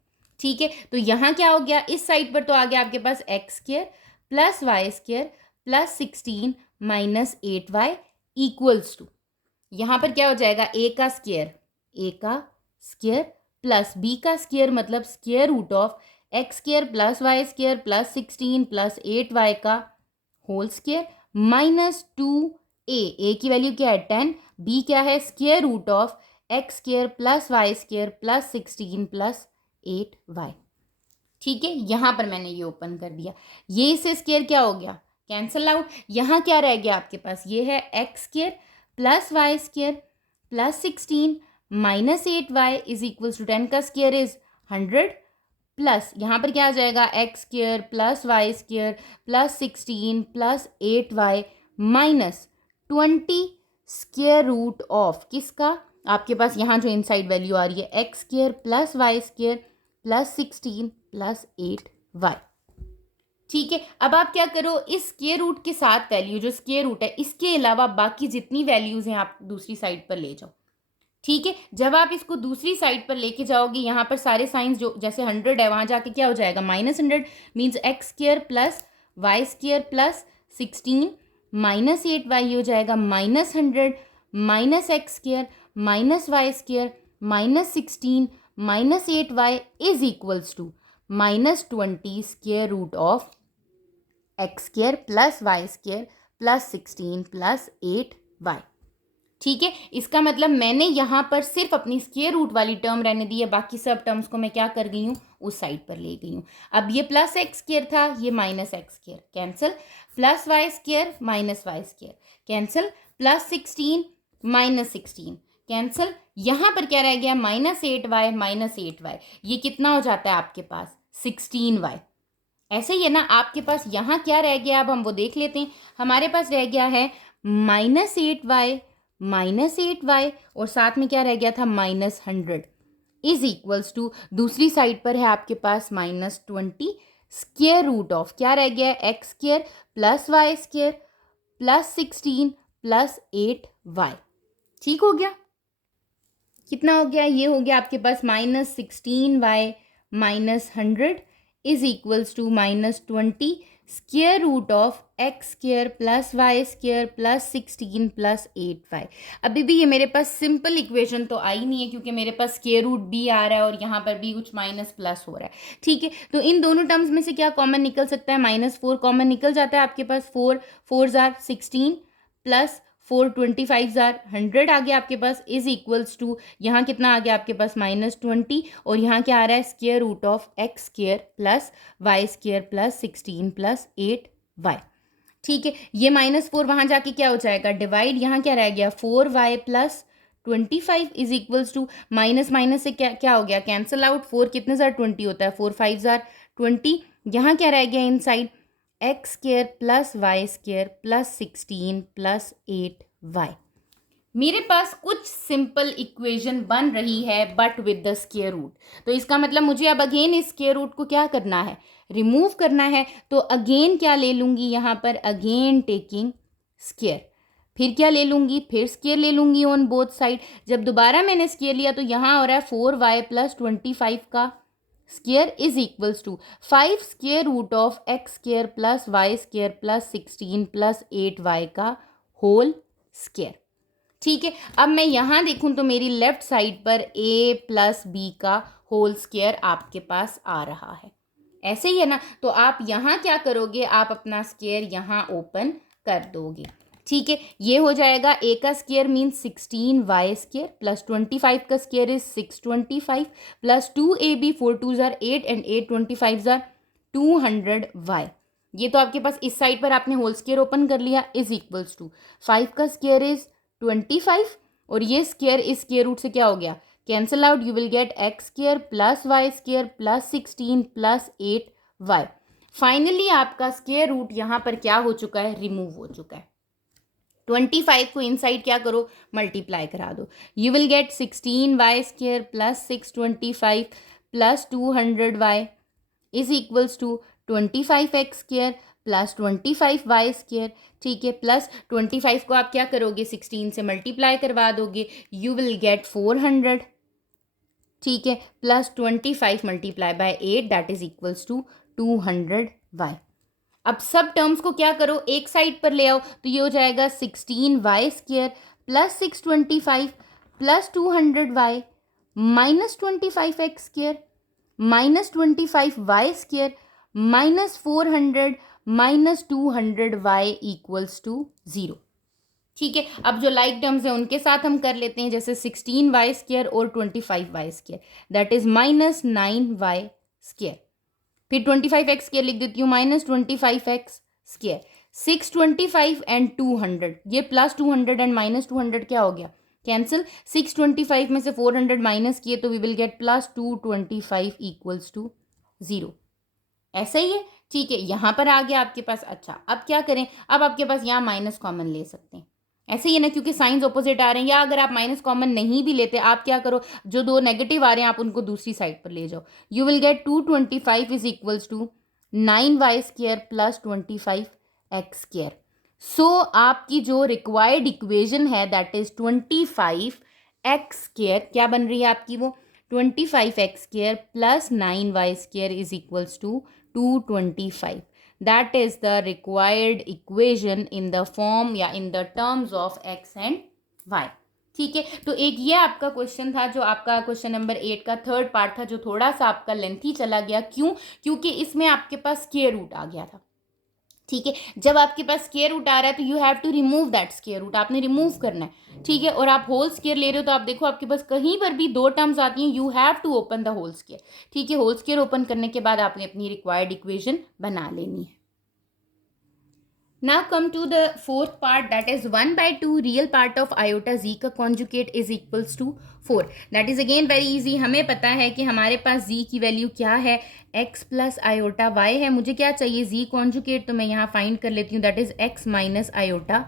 ठीक है, तो यहाँ क्या हो गया, इस साइड पर तो आ गया आपके पास x square plus y square plus 16 minus 8y equals to, यहाँ पर क्या हो जाएगा, ए का स्क्वायर प्लस बी का स्क्वायर मतलब square root of x square plus y square plus 16 plus 8y का होल स्क्वायर माइनस 2a की वैल्यू क्या है 10, b क्या है square root of x square plus y square plus 16 plus 8y। ठीक है, यहाँ पर मैंने ये ओपन कर दिया, ये इससे स्क्वायर क्या हो गया, कैंसल आउट। यहाँ क्या रह गया आपके पास, ये है x square plus y square plus 16 minus 8y is equals to 10 का स्क्वायर इज 100 प्लस यहाँ पर क्या आ जाएगा x square plus y square plus 16 plus 8y minus 20 square root of किसका, आपके पास यहाँ जो इनसाइड वैल्यू आ रही है x square plus y square plus 16 plus 8y। ठीक है, अब आप क्या करो, इस स्क्वायर रूट के साथ वैल्यू जो स्क्वायर रूट है इसके अलावा बाकी जितनी वैल्यूज हैं आप दूसरी साइड पर ले जाओ। ठीक है, जब आप इसको दूसरी साइड पर लेके जाओगे, यहाँ पर सारे साइंस जो जैसे 100 है वहाँ जाके क्या हो जाएगा minus 100, means x square plus y square plus 16 minus 8y हो जाएगा minus 100 minus x square minus y square minus 16 minus 8y is equals to minus 20 square root of x square plus y square plus 16 plus 8y। ठीक है, इसका मतलब मैंने यहाँ पर सिर्फ अपनी स्क्वायर रूट वाली टर्म रहने दी है, बाकी सब टर्म्स को मैं क्या कर गई हूँ, उस साइड पर ले गई हूँ। अब ये प्लस एक्स स्क्वायर था, ये minus x square cancel, plus y square minus y square cancel, plus 16 minus 16 cancel, यहाँ पर क्या रह गया माइनस 8y माइनस 8y, ये कितना हो जाता है आपके पास 16y। ऐसे ही है ना, आपके पास यहाँ क्या रह गया, अब हम वो देख लेते हैं। हमारे पास रह गया है माइनस 8y और साथ में क्या रह गया था माइनस 100 इज इक्वल्स टू, दूसरी साइड पर है आपके पास माइनस 20 स्क्वायर रूट ऑफ क्या रह गया x square plus y square plus 16 plus 8y। ठीक हो गया, कितना हो गया, ये हो गया आपके पास minus 16y minus 100 is equals to minus 20 square root of x square plus y square plus 16 plus 8y। अभी भी ये मेरे पास सिंपल इक्वेशन तो आई नहीं है, क्योंकि मेरे पास स्क्वायर रूट भी आ रहा है और यहाँ पर भी कुछ माइनस प्लस हो रहा है। ठीक है, तो इन दोनों टर्म्स में से क्या कॉमन निकल सकता है, -4 कॉमन निकल जाता है आपके पास, 4 4 जार 16 प्लस 4 25 जार 100 आ गया आपके पास इज इक्वल्स टू, यहाँ कितना आ गया आपके पास -20 और यहाँ क्या आ रहा है square root of x square plus y square plus 16 plus 8y। ठीक है, ये -4 वहाँ जाके क्या हो जाएगा डिवाइड, यहाँ क्या रह गया 4y plus 25 is equals to, minus minus से क्या क्या हो गया कैंसिल आउट, 4 कितने जार 20 होता है, 4 5 जार 20, यहाँ क्या रह गया inside x square plus y square plus 16 plus 8y। मेरे पास कुछ सिंपल इक्वेशन बन रही है but with the square root, तो इसका मतलब मुझे अब अगेन इस स्क्वायर रूट को क्या करना है, रिमूव करना है। तो अगेन क्या ले लूँगी यहाँ पर, अगेन टेकिंग स्क्वायर, फिर क्या ले लूँगी, फिर स्क्वायर ले लूँगी ऑन बोथ साइड। जब दोबारा मैंने स्क्वायर लिया तो यहाँ हो रहा है 4y प्लस 25 का square is equals to 5 square root of x square plus y square plus 16 plus 8y का होल स्क्वायर। ठीक है, अब मैं यहाँ देखूँ तो मेरी लेफ्ट साइड पर a प्लस बी का होल स्क्वायर आपके पास आ रहा है, ऐसे ही है ना। तो आप यहाँ क्या करोगे, आप अपना स्क्वायर यहाँ ओपन कर दोगे। ठीक है, ये हो जाएगा a का square means 16y square plus 25 का स्क्वायर इज 625 प्लस 2ab 4 2 जार 8 एंड 8 25 जार 200y। ये तो आपके पास इस साइड पर आपने होल स्क्वायर ओपन कर लिया इज इक्वल्स टू 5 का स्क्वायर इज 25 और ये स्क्वायर इस स्क्वायर रूट से क्या हो गया, cancel out, you will get x square plus y square plus 16 plus 8y। Finally आपका स्क्वायर रूट यहाँ पर क्या हो चुका है, रिमूव हो चुका है। 25 को इनसाइड क्या करो, मल्टीप्लाई करा दो, you will get 16y square plus 625 plus 200y is equals to 25x square plus 25y square. ठीक है, प्लस 25 को आप क्या करोगे, 16 से मल्टीप्लाई करवा दोगे, यू विल गेट 400। ठीक है, plus 25 multiply by 8 that is equals to 200y। अब सब टर्म्स को क्या करो, एक साइड पर ले आओ, तो ये हो जाएगा 16y square plus 625 plus 200y minus 25x square minus 25y square minus 400 minus 200y equals to 0। ठीक है, अब जो लाइक टर्म्स हैं उनके साथ हम कर लेते हैं, जैसे 16y स्क्वायर और 25y square that is minus 9y square, फिर 25x स्क्वायर लिख देती हूँ माइनस 25x स्क्वायर, 625 एंड 200, ये प्लस 200 एंड माइनस 200 क्या हो गया, कैंसिल, 625 में से 400 माइनस किए तो we will get plus 225 equals to 0। ऐसा ही है। ठीक है, यहाँ पर आ गया आपके पास। अच्छा, अब क्या करें, अब आपके पास यहाँ माइनस कॉमन ले सकते हैं, ऐसे ही है ना, क्योंकि साइंस ऑपोजिट आ रहे हैं। या अगर आप माइनस कॉमन नहीं भी लेते, आप क्या करो, जो दो नेगेटिव आ रहे हैं आप उनको दूसरी साइड पर ले जाओ, you will get 225 is equals to 9y square plus 25x square. So आपकी जो रिक्वायर्ड इक्वेशन है दैट इज 25x स्क्वायर, क्या बन रही है आपकी वो, 25x square plus 9y square is equals to 225। That is the required equation in the form या in the terms of x and y। ठीक है, तो एक ये आपका क्वेश्चन था, जो आपका क्वेश्चन नंबर 8 का थर्ड पार्ट था, जो थोड़ा सा आपका लेंथी चला गया। क्यों, क्योंकि इसमें आपके पास स्क्वायर रूट आ गया था। ठीक है, जब आपके पास स्क्वायर रूट आ रहा है तो you have to remove that square root, आपने रिमूव करना है। ठीक है, और आप होल स्क्वायर ले रहे हो तो आप देखो आपके पास कहीं पर भी दो टर्म्स आती हैं, you have to open the whole square. ठीक है, होल स्क्वायर ओपन करने के बाद आपने अपनी रिक्वायर्ड इक्वेशन बना लेनी है। Now come to the fourth part, that is 1/2 real part of iota z का conjugate is equals to 4। That is again very easy। हमें पता है कि हमारे पास z की वैल्यू क्या है, x प्लस आयोटा y है। मुझे क्या चाहिए, z कॉन्जुगेट, तो मैं यहाँ फाइंड कर लेती हूँ, that is x minus iota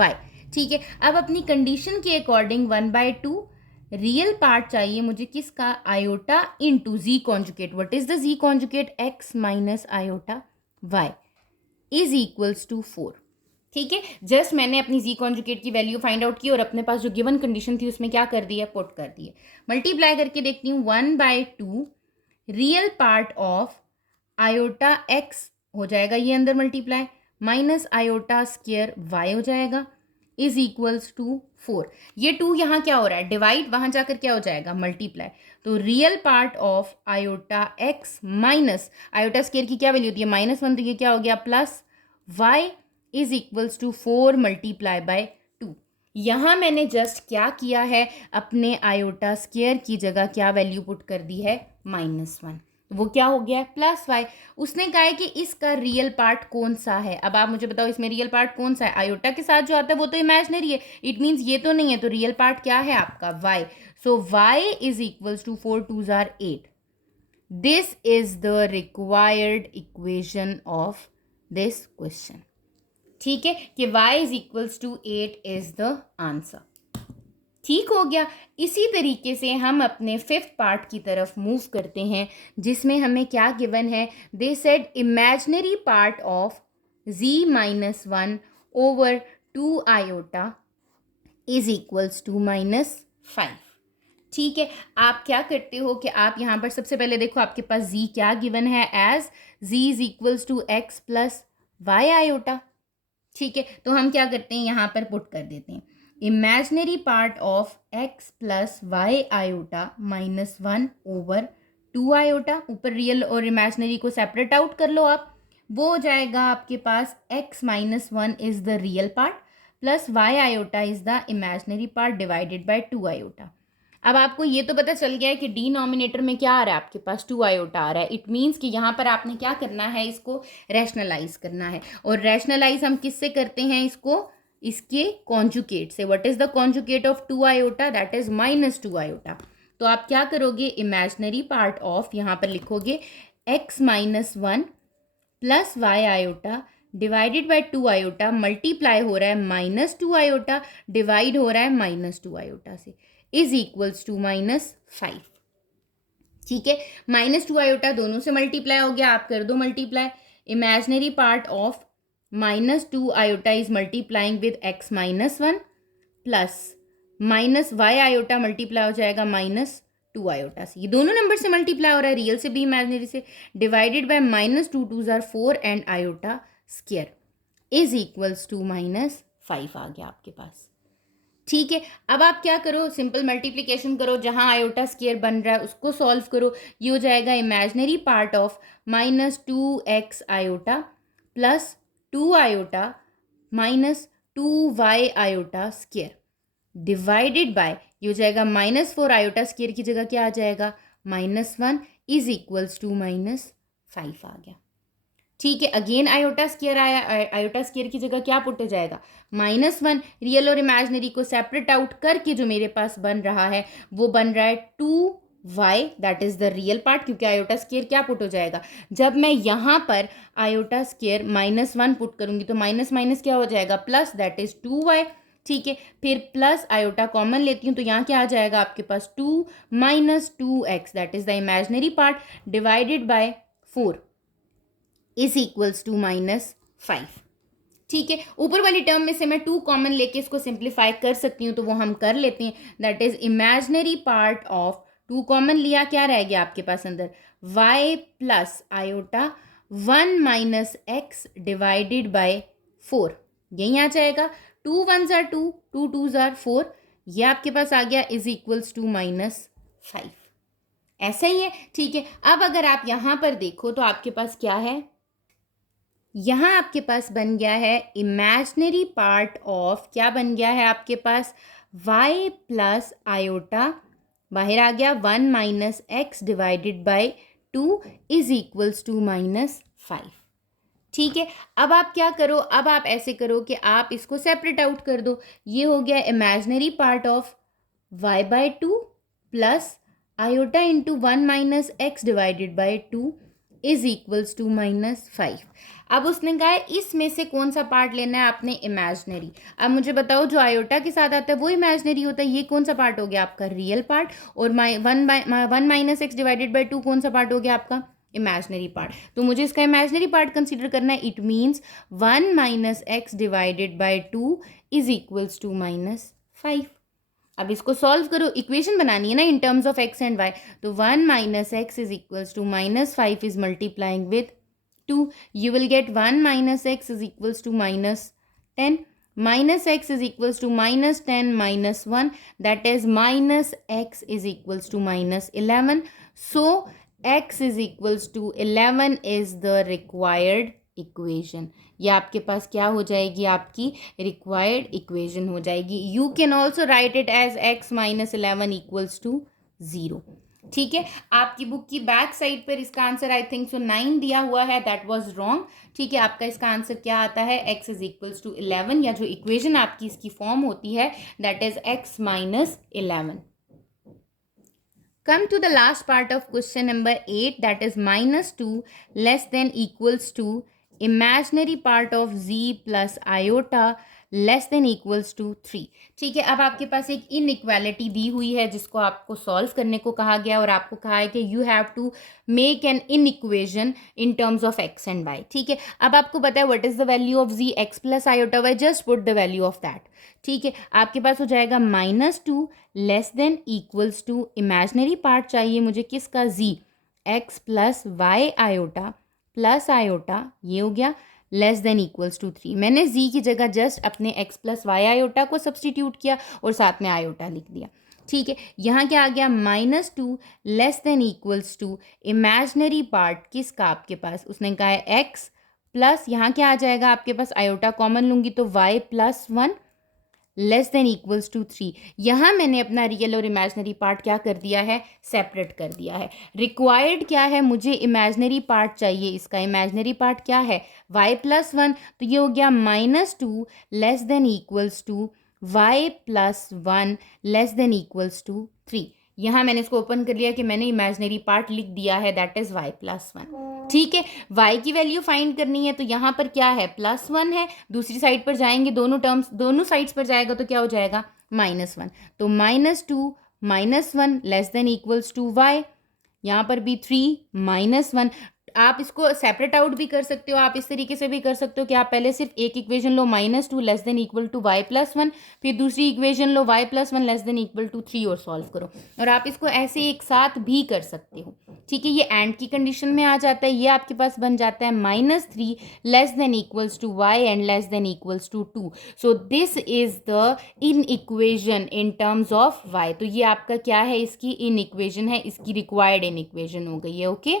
y। ठीक है, अब अपनी कंडीशन के अकॉर्डिंग 1/2 रियल पार्ट चाहिए मुझे किसका, iota into z conjugate. What is the z conjugate, x minus iota y is equals to 4। ठीक है, जस्ट मैंने अपनी जी कॉन्जुगेट की वैल्यू फाइंड आउट की और अपने पास जो गिवन कंडीशन थी उसमें क्या कर दिया, पुट कर दिया। मल्टीप्लाई करके देखती हूँ, 1/2 real part of iota x हो जाएगा, ये अंदर multiply, minus iota square y हो जाएगा, इज इक्वल्स टू 4। ये 2 यहाँ क्या हो रहा है, डिवाइड, वहाँ जाकर क्या हो जाएगा, मल्टीप्लाई। तो real part of iota x minus iota square की क्या वैल्यू होती है, -1, तो ये क्या हो गया, plus y is equals to 4 multiply by 2। यहाँ मैंने जस्ट क्या किया है, अपने आयोटा स्क्वायर की जगह क्या वैल्यू पुट कर दी है, -1, वो क्या हो गया, प्लस वाई। उसने कहा है कि इसका रियल पार्ट कौन सा है। अब आप मुझे बताओ इसमें रियल पार्ट कौन सा है, आयोटा के साथ जो आता है वो तो इमेजिनरी है, इट मीन्स ये तो नहीं है, तो रियल पार्ट क्या है आपका, y. So y is equals to 4 2 जार 8। This is the required equation of this question. ठीक है, कि y is equals to 8 is the answer. ठीक हो गया। इसी तरीके से हम अपने फिफ्थ पार्ट की तरफ मूव करते हैं, जिसमें हमें क्या गिवन है, they said imaginary part of z -1 over 2 iota is equals to -5। ठीक है, आप क्या करते हो कि आप यहाँ पर सबसे पहले देखो आपके पास z क्या गिवन है, as z is equals to x plus y iota. ठीक है, तो हम क्या करते हैं, यहाँ पर पुट कर देते हैं imaginary part of x plus y iota minus 1/2 iota. ऊपर रियल और इमेजनरी को सेपरेट आउट कर लो आप, वो हो जाएगा आपके पास x minus 1 is the real part plus y iota is the imaginary part divided by 2 iota. अब आपको ये तो पता चल गया है कि डिनोमिनेटर में क्या आ रहा है, आपके पास 2 आयोटा आ रहा है। इट मीन्स कि यहाँ पर आपने क्या करना है, इसको रैशनलाइज करना है। और रैशनलाइज हम किससे करते हैं, इसको इसके कॉन्जुगेट से। What is the conjugate of 2 iota, that is minus 2 iota. तो आप क्या करोगे, इमेजनरी पार्ट ऑफ, यहाँ पर लिखोगे x minus 1 plus y iota divided by 2 iota, multiply हो रहा है माइनस 2 आयोटा, डिवाइड हो रहा है माइनस 2 आयोटा से, इज इक्वल्स टू -5। ठीक है, -2 आयोटा दोनों से मल्टीप्लाई हो गया, आप कर दो multiply. Imaginary part of -2 iota is multiplying with x minus 1 plus minus y iota multiply हो जाएगा -2 आयोटा से। ये दोनों नंबर से मल्टीप्लाई हो रहा है, रियल से भी इमेजनरी से, divided by -2 2s are 4 and iota square is equals to -5 आ गया आपके पास। ठीक है, अब आप क्या करो, सिंपल मल्टीप्लिकेशन करो, जहां आयोटा स्क्वायर बन रहा है उसको सॉल्व करो। ये हो जाएगा imaginary part of -2x iota plus 2 iota minus 2y iota square divided by, ये हो जाएगा -4 आयोटा स्क्वायर की जगह क्या आ जाएगा, -1 इज इक्वल्स टू -5 आ गया। ठीक है, अगेन आयोटा स्क्वायर आया, आयोटा स्क्वायर की जगह क्या पुट हो जाएगा, -1। रियल और इमेजनरी को सेपरेट आउट करके जो मेरे पास बन रहा है वो बन रहा है 2y, that is the real part, क्योंकि आयोटा स्क्वायर क्या पुट हो जाएगा, जब मैं यहाँ पर आयोटा स्क्वायर -1 पुट करूंगी तो माइनस माइनस क्या हो जाएगा, प्लस, दैट इज 2y। ठीक है, फिर प्लस आयोटा कॉमन लेती हूँ तो यहाँ क्या आ जाएगा आपके पास 2 minus 2x, that is the imaginary part, divided by 4 is equals to -5। ठीक है, ऊपर वाली टर्म में से मैं 2 कॉमन लेके इसको सिंप्लीफाई कर सकती हूँ, तो वो हम कर लेते हैं। That is imaginary part of 2 common लिया, क्या रह गया आपके पास अंदर, y plus iota 1 minus x divided by 4, यही आ जाएगा। 2 1s are 2, 2 2s are 4, ये आपके पास आ गया इज इक्वल्स टू -5। ऐसा ही है। ठीक है, अब अगर आप यहाँ पर देखो तो आपके पास क्या है, यहाँ आपके पास बन गया है इमेजनरी पार्ट ऑफ, क्या बन गया है आपके पास, y प्लस आयोटा, बाहर आ गया 1 minus x divided by 2 is equals to -5। ठीक है, अब आप क्या करो, अब आप ऐसे करो कि आप इसको सेपरेट आउट कर दो। ये हो गया imaginary part of y by 2 plus iota into 1 minus x divided by 2 is equals to -5। अब उसने कहा है इसमें से कौन सा पार्ट लेना है आपने, इमेजनरी। अब मुझे बताओ, जो आयोटा के साथ आता है वो इमेजनरी होता है, ये कौन सा पार्ट हो गया आपका, रियल पार्ट, और 1 माइनस एक्स डिवाइडेड बाई 2 कौन सा पार्ट हो गया आपका, इमेजनरी पार्ट। तो मुझे इसका इमेजनरी पार्ट कंसीडर करना है। It means 1 minus x divided by 2 is equals to -5। अब इसको सॉल्व करो, इक्वेशन बनानी है ना in terms of x and y. तो 1 minus x is equals to -5 is multiplying with 2, you will get 1 minus x is equals to -10, minus x is equals to -10 minus 1, that is minus x is equals to -11. So x is equals to 11 is the required equation. ये आपके पास क्या हो जाएगी, आपकी required equation हो जाएगी. You can also write it as x minus 11 equals to 0. ठीक है, आपकी बुक की बैक साइड पर इसका आंसर आई थिंक सो 9 दिया हुआ है, दैट वाज रॉन्ग। ठीक है, आपका इसका आंसर क्या आता है, x इज इक्वल्स टू 11, या जो इक्वेशन आपकी इसकी फॉर्म होती है that is x minus 11। Come to the last part of question number 8, that is -2 less than equals to imaginary part of z plus iota less than equals to 3। ठीक है, अब आपके पास एक इनइक्वालिटी दी हुई है जिसको आपको सॉल्व करने को कहा गया, और आपको कहा है कि you have to make an inequation in terms of x and y. ठीक है, अब आपको पता है what is the value of z, x plus iota y, just put the value of that. ठीक है, आपके पास हो जाएगा -2 less than equals to, imaginary part चाहिए मुझे किसका, z, x plus y iota plus iota, ये हो गया, लेस देन इक्वल्स टू 3। मैंने z की जगह जस्ट अपने x प्लस वाई आयोटा को सब्सटीट्यूट किया और साथ में आयोटा लिख दिया। ठीक है, यहाँ क्या आ गया, -2 less than equals to imaginary part किसका आपके पास, उसने कहा है x प्लस यहाँ क्या आ जाएगा आपके पास, आयोटा कॉमन लूँगी तो y plus 1 less than equals to 3। यहाँ मैंने अपना रियल और इमेजनरी पार्ट क्या कर दिया है, सेपरेट कर दिया है। रिक्वायर्ड क्या है, मुझे इमेजनरी पार्ट चाहिए, इसका इमेजनरी पार्ट क्या है, y प्लस 1, तो ये हो गया -2 less than equals to y plus 1 less than equals to 3। यहाँ मैंने इसको ओपन कर लिया कि मैंने इमेजनरी पार्ट लिख दिया है, दैट इज y प्लस 1। ठीक है, y की वैल्यू फाइंड करनी है तो यहाँ पर क्या है, +1 है, दूसरी साइड पर जाएंगे, दोनों टर्म्स दोनों साइड्स पर जाएगा तो क्या हो जाएगा, -1। तो -2 -1 less than equals to y, यहाँ पर भी 3 -1। आप इसको सेपरेट आउट भी कर सकते हो, आप इस तरीके से भी कर सकते हो कि आप पहले सिर्फ एक इक्वेशन लो -2 less than equal to y plus 1, फिर दूसरी इक्वेशन लो y plus 1 less than equal to 3 और सॉल्व करो। और आप इसको ऐसे एक साथ भी कर सकते हो। ठीक है, ये एंड की कंडीशन में आ जाता है, ये आपके पास बन जाता है -3 less than equals to y and less than equals to 2। So this is the in equation in terms of y। तो ये आपका क्या है, इसकी इन इक्वेशन है, इसकी रिक्वायर्ड इन इक्वेशन हो गई है। ओके,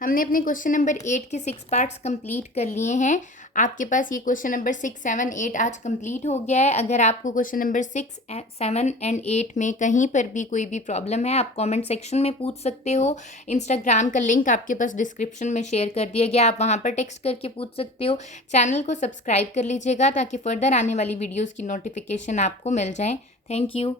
हमने अपने क्वेश्चन नंबर 8 के 6 पार्ट्स कंप्लीट कर लिए हैं। आपके पास ये क्वेश्चन नंबर 6, 7, 8 आज कंप्लीट हो गया है। अगर आपको क्वेश्चन नंबर 6, 7 एंड 8 में कहीं पर भी कोई भी प्रॉब्लम है, आप कमेंट सेक्शन में पूछ सकते हो। इंस्टाग्राम का लिंक आपके पास डिस्क्रिप्शन में शेयर कर दिया गया, आप वहाँ पर टेक्स्ट करके पूछ सकते हो। चैनल को सब्सक्राइब कर लीजिएगा ताकि फर्दर आने वाली वीडियोज़ की नोटिफिकेशन आपको मिल जाए। Thank you.